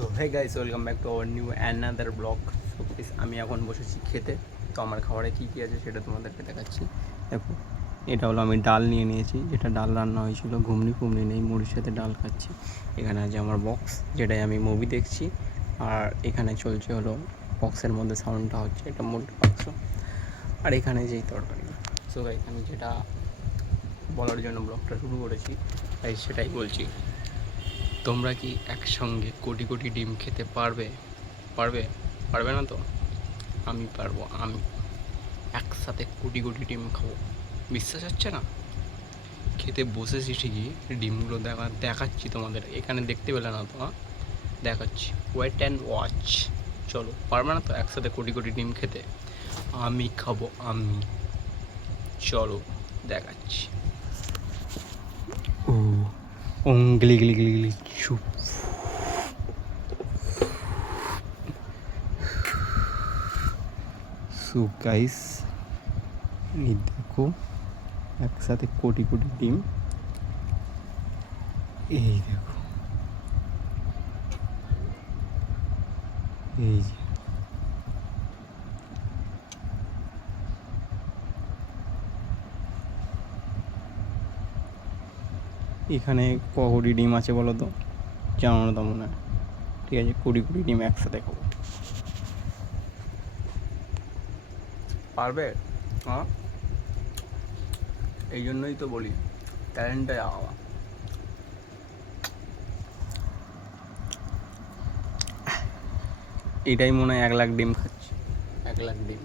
So hey guys, welcome back to our new another blog. So guys, আমি এখন বসেছি খেতে। তো আমার খাবারে কী কী আছে সেটা তোমাদেরকে দেখাচ্ছি। দেখো, এটা হলো আমি ডাল নিয়ে নিয়েছি, যেটা ডাল রান্না হয়েছিল। ঘুমনি ফুমনি নেই, মুড়ির সাথে ডাল খাচ্ছি। এখানে আছে আমার বক্স, যেটাই আমি মুভি দেখছি। আর এখানে চলছে হলো বক্সের মধ্যে সাউন্ডটা হচ্ছে, এটা মোটর বাক্স। আর এখানে যেই তরকারি। সো গাইস, আমি যেটা বলার জন্য ব্লগটা শুরু করেছি তাই সেটাই বলছি। তোমরা কি একসঙ্গে কোটি কোটি ডিম খেতে পারবে? পারবে? পারবে না তো? আমি পারবো। আমি একসাথে কোটি কোটি ডিম খাবো। বিশ্বাস হচ্ছে না? খেতে বসেছি ঠিকই, ডিমগুলো দেখাচ্ছি তোমাদের। এখানে দেখতে পেলে না তো? দেখাচ্ছি, ওয়েট অ্যান্ড ওয়াচ। চলো, পারবে না তো একসাথে কোটি কোটি ডিম খেতে? আমি খাবো আমি। চলো দেখাচ্ছি। ও গিলি গিলি গিলি গিলি চুপ। সো গাইস, এই দেখো একসাথে কোটি কোটি ডিম। এই দেখো, এই যে এখানে কোটি ডিম আছে বলো তো? জানো না তো মনে হয়। ঠিক আছে, কোটি কোটি ডিম একসাথে খাবো। পারবে? হ্যাঁ, এই জন্যই তো বলি ট্যালেন্টটা আওয়া। এটাই মনে হয় 1 লাখ ডিম খাচ্ছি। 1 লাখ ডিম।